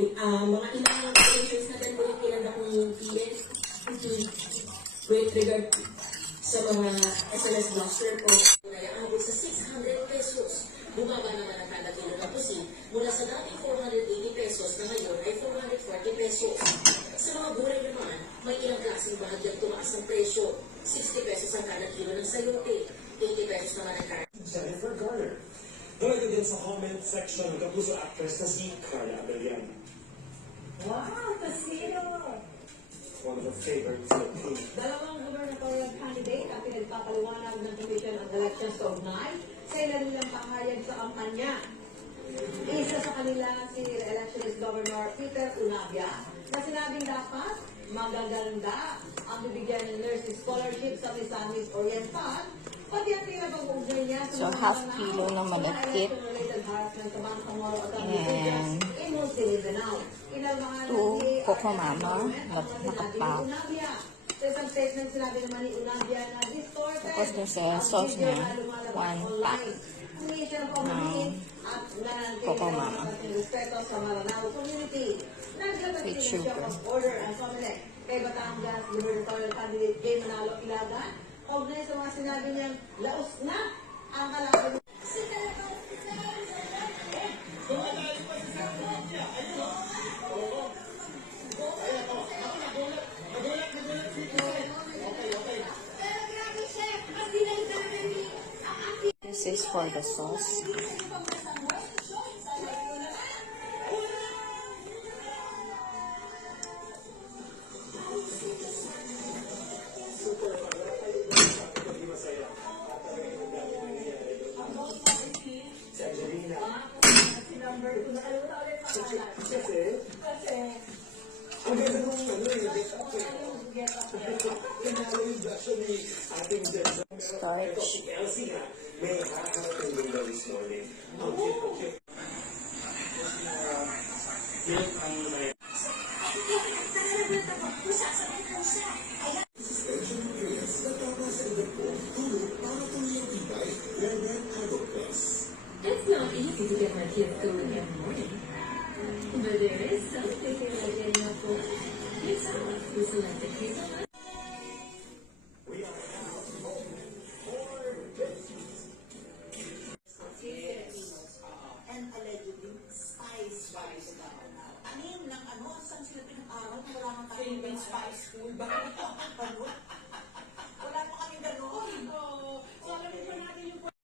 Mga ilang operations na din po yung pinanda kong PS with regard sa mga SMS blaster po. Ang sa 600 pesos. Bumaba naman ang kada kilo ng pusi mula sa dating 480 pesos na ngayon ay 440 pesos. Sa mga gulay naman, may ilang klaseng bahagyang tumaas ng presyo. 60 pesos ang kada kilo ng sayote, 80 pesos naman ang kada. Jennifer Garner. Talaga din sa comment section ng Kapuso actress na si Carla Abellan. Wow, kasino! One of her favorites. Dalawang gubernatorial candidate ang pinagpapaliwanag ng Commission on Elections to Ugnay sa ilan nilang pahayag sa kampanya. Isa sa kanila si electionist Governor Peter Unabia na sinabing dapat magaganda ang bibigyan ng nursing scholarship sa Misamis Oriental, pati ang pinapag-ugnay niya sa So, half kilo ng malagkit. And 2 Coco Mama nakapaw. Sa isang statement, sinabi naman ni Unabia na distorted Tapos dun sa sauce niya, 1 pack Coco Mama with sugar. Kay Batangas gubernatorial candidate Jay Manalo Ilagan, kaugnay sa mga sinabi niyang laos na ang kalaban. This is for the sauce. Ang ganda nung Starch. Elsie nga, may nakakarating din daw this morning. Ang cute. It's not easy to get my kids going every morning. But there is something like getting up for yourself. We select a hazelnut. And allegedly, spice. Anim ng saan sila pinag-aral? Wala nga tayo spice school. Bakit ito?